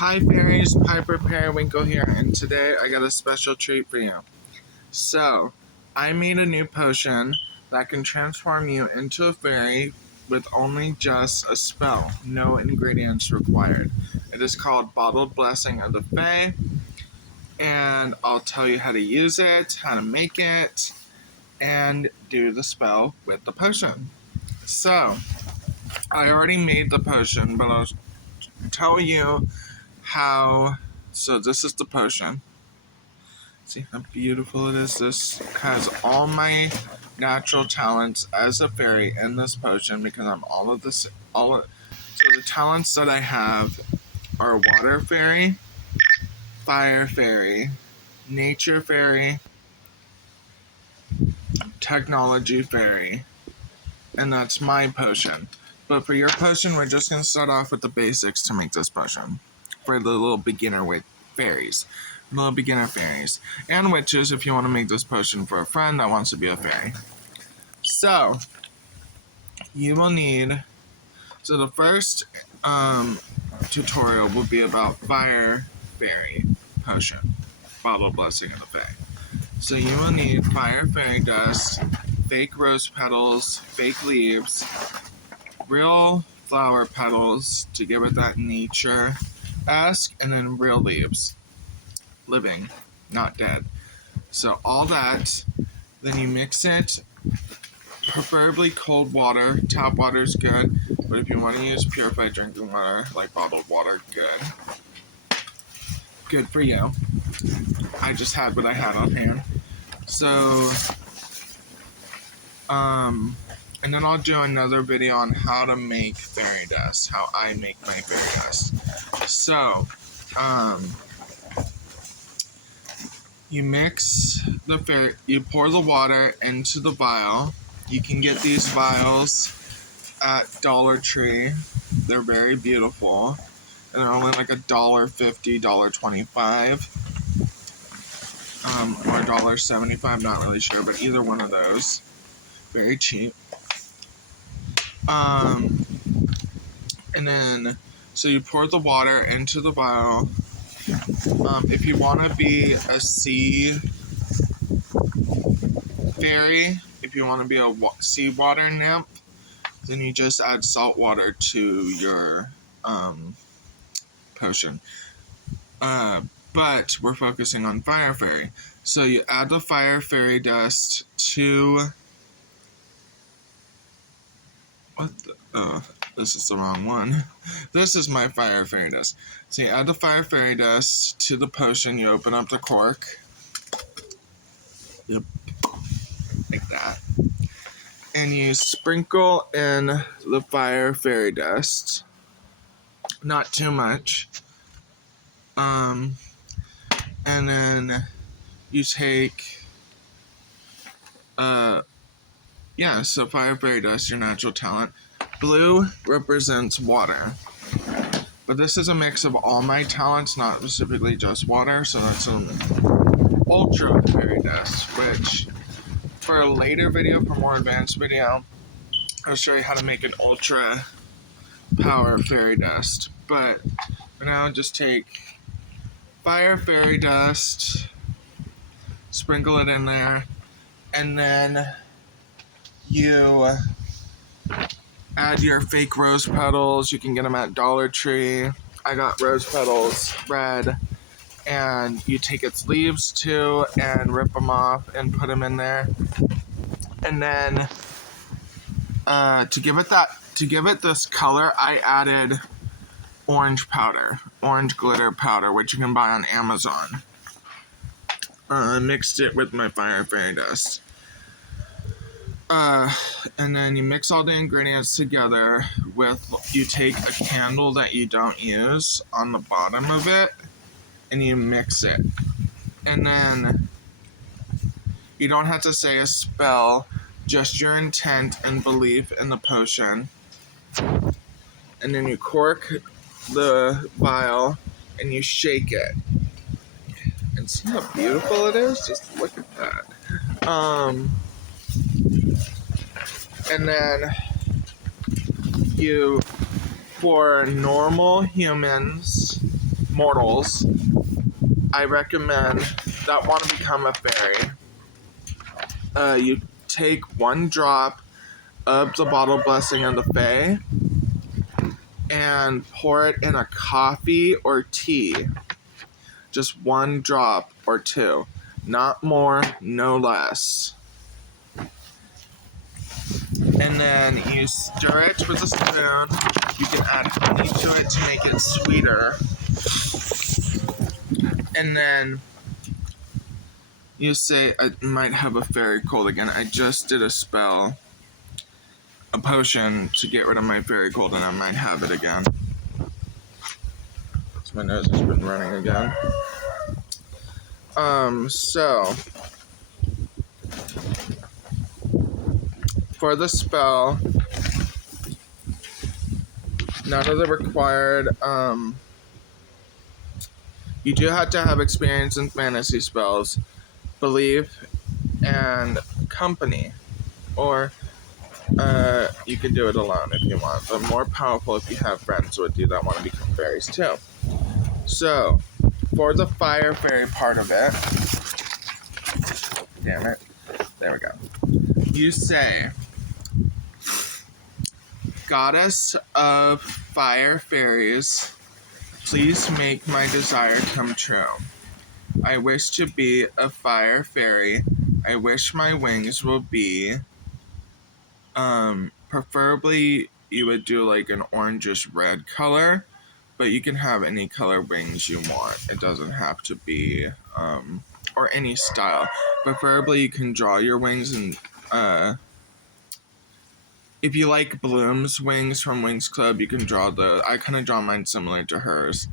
Hi fairies, Piper Periwinkle here, and today I got a special treat for you. So, I made a new potion that can transform you into a fairy with only just a spell, no ingredients required. It is called Bottled Blessing of the Faye, and I'll tell you how to use it, how to make it, and do the spell with the potion. So, I already made the potion, but I'll tell you how. So this is the potion. See how beautiful it is? This has all my natural talents as a fairy in this potion because I'm all of this. So the talents that I have are water fairy, fire fairy, nature fairy, technology fairy, and that's my potion. But for your potion, we're just going to start off with the basics to make this potion. For the little beginner with fairies. Little beginner fairies. And witches if you want to make this potion for a friend that wants to be a fairy. So, you will need... So the first tutorial will be about fire fairy potion. Bottle Blessing of the Fae. So you will need fire fairy dust, fake rose petals, fake leaves, real flower petals to give it that nature-esque, and then real leaves. Living, not dead. So all that, then you mix it, preferably cold water. Tap water is good, but if you want to use purified drinking water, like bottled water, good for you. I just had what I had on hand. So, and then I'll do another video on how to make fairy dust, how I make my fairy dust. So, you mix you pour the water into the vial. You can get these vials at Dollar Tree. They're very beautiful. And they're only like $1.50, $1.25. Or $1.75, not really sure, but either one of those. Very cheap. And then, so you pour the water into the vial. If you want to be a sea fairy, if you want to be a seawater nymph, then you just add salt water to your potion. But we're focusing on fire fairy. So you add the fire fairy dust to... What the... Oh, this is the wrong one. This is my fire fairy dust. So you add the fire fairy dust to the potion. You open up the cork. Yep. Like that. And you sprinkle in the fire fairy dust. Not too much. And then you take... so fire fairy dust, your natural talent. Blue represents water. But this is a mix of all my talents, not specifically just water, so that's an ultra fairy dust, which for a later video, for more advanced video, I'll show you how to make an ultra power fairy dust. But for now, just take fire fairy dust, sprinkle it in there, and then you add your fake rose petals. You can get them at Dollar Tree. I got rose petals, red, and you take its leaves too and rip them off and put them in there. And then to give it this color, I added orange glitter powder, which you can buy on Amazon. Mixed it with my fire fairy dust. And then you mix all the ingredients together you take a candle that you don't use on the bottom of it, and you mix it. And then you don't have to say a spell, just your intent and belief in the potion. And then you cork the vial and you shake it. And see how beautiful it is? Just look at that. And then for normal humans, mortals, I recommend that want to become a fairy. You take 1 drop of the bottle blessing of the Faye and pour it in a coffee or tea. Just 1 drop or 2. Not more, no less. And then you stir it with a spoon. You can add honey to it to make it sweeter. And then you say, I might have a fairy cold again. I just did a spell, a potion to get rid of my fairy cold, and I might have it again. My nose has been running again. So for the spell, none of the required, you do have to have experience in fantasy spells, belief, and company. Or, you can do it alone if you want, but more powerful if you have friends with you that want to become fairies too. So, for the fire fairy part of it, damn it, there we go. You say, Goddess of fire fairies, please make my desire come true. I wish to be a fire fairy. I wish my wings will be, preferably you would do like an orangish red color, but you can have any color wings you want. It doesn't have to be, or any style. Preferably you can draw your wings and, if you like Bloom's wings from Wings Club, you can draw those. I kind of draw mine similar to hers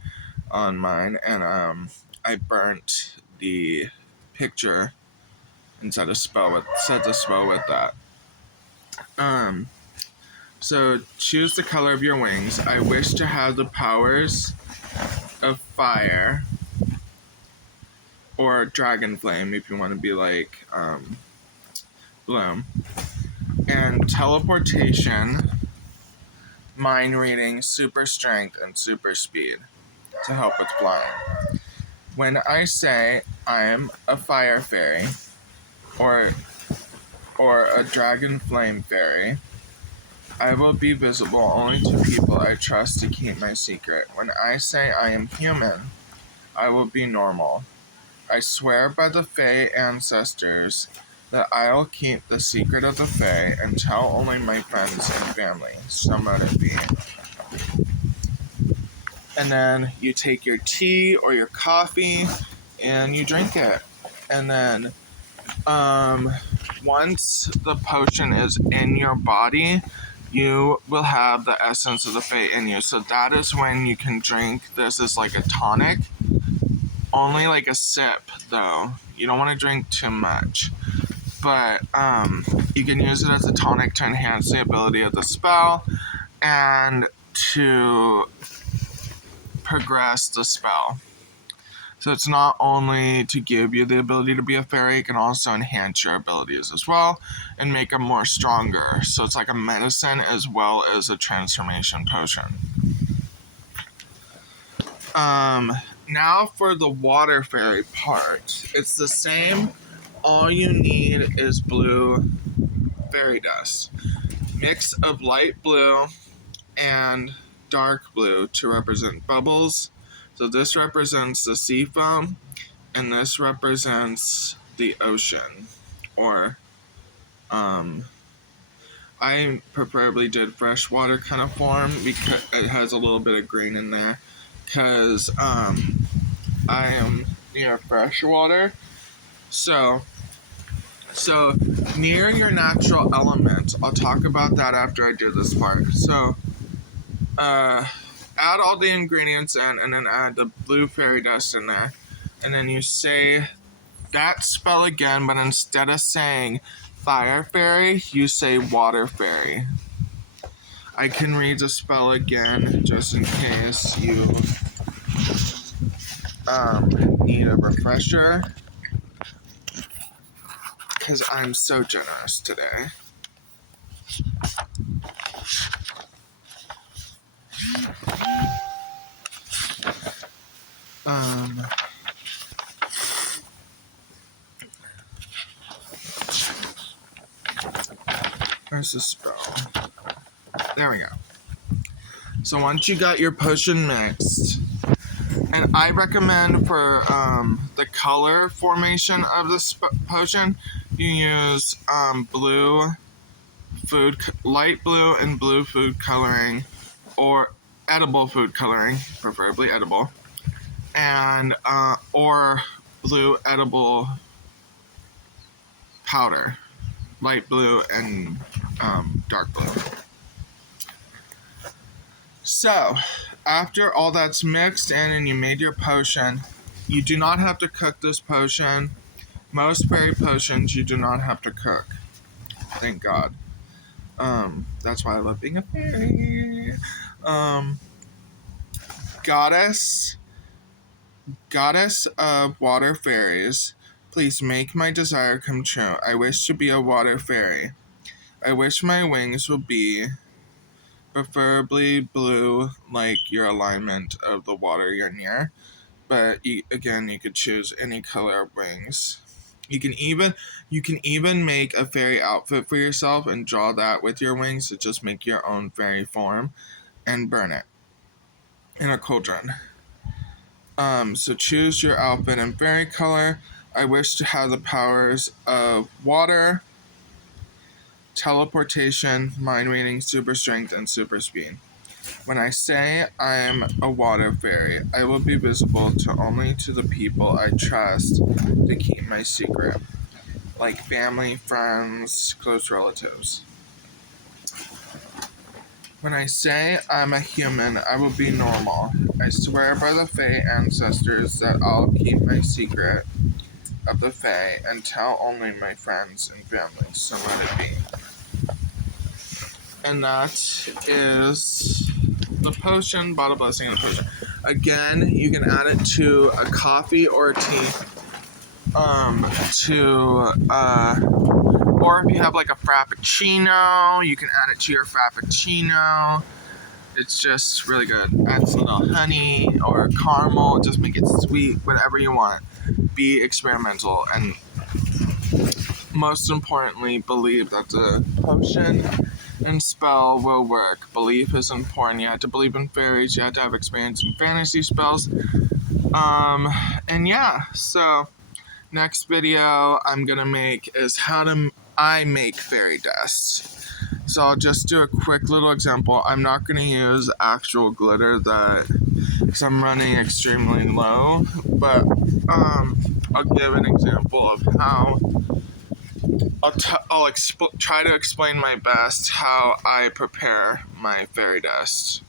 on mine, and I burnt the picture and set the spell with that. So choose the color of your wings. I wish to have the powers of fire or dragon flame if you want to be like Bloom, and teleportation, mind reading, super strength, and super speed to help with flying. When I say I am a fire fairy or a dragon flame fairy, I will be visible only to people I trust to keep my secret. When I say I am human, I will be normal. I swear by the Fae ancestors that I'll keep the secret of the Fae and tell only my friends and family. So might it be. And then you take your tea or your coffee and you drink it. And then once the potion is in your body, you will have the essence of the Fae in you. So that is when you can drink this as like a tonic. Only like a sip, though. You don't want to drink too much. But you can use it as a tonic to enhance the ability of the spell and to progress the spell. So it's not only to give you the ability to be a fairy, it can also enhance your abilities as well and make them more stronger. So it's like a medicine as well as a transformation potion. Now for the water fairy part. It's the same. All you need is blue fairy dust. Mix of light blue and dark blue to represent bubbles. So this represents the sea foam, and this represents the ocean. Or, I preferably did freshwater kind of form because it has a little bit of green in there. Because, I am near freshwater. So near your natural element. I'll talk about that after I do this part. So, add all the ingredients in, and then add the blue fairy dust in there. And then you say that spell again, but instead of saying fire fairy, you say water fairy. I can read the spell again, just in case you need a refresher. Because I'm so generous today. Um, where's the spell? There we go. So once you got your potion mixed, and I recommend for the color formation of this potion, you use light blue and blue food coloring, or edible food coloring, preferably edible, and or blue edible powder, light blue and dark blue. So, after all that's mixed in and you made your potion, you do not have to cook this potion. Most fairy potions you do not have to cook. Thank God. That's why I love being a fairy. Goddess of water fairies, please make my desire come true. I wish to be a water fairy. I wish my wings would be preferably blue, like your alignment of the water you're near. But you could choose any color of wings. You can even make a fairy outfit for yourself and draw that with your wings to just make your own fairy form and burn it in a cauldron. So choose your outfit and fairy color. I wish to have the powers of water, teleportation, mind reading, super strength, and super speed. When I say I am a water fairy, I will be visible only to the people I trust to keep my secret, like family, friends, close relatives. When I say I'm a human, I will be normal. I swear by the Faye ancestors that I'll keep my secret of the Fae and tell only my friends and family, so let it be. And that is the potion, bottle blessing, and the potion. Again, you can add it to a coffee or a tea. Or if you have like a frappuccino, you can add it to your frappuccino. It's just really good. Add some little honey or caramel, just make it sweet, whatever you want. Be experimental, and most importantly, believe that the potion and spell will work. Belief is important. You have to believe in fairies. You have to have experience in fantasy spells. And yeah, so next video I'm gonna make is how to I make fairy dust. So I'll just do a quick little example. I'm not gonna use actual glitter because I'm running extremely low, but I'll give an example of how I'll try to explain my best how I prepare my fairy dust.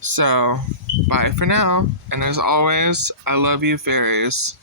So, bye for now, and as always, I love you fairies.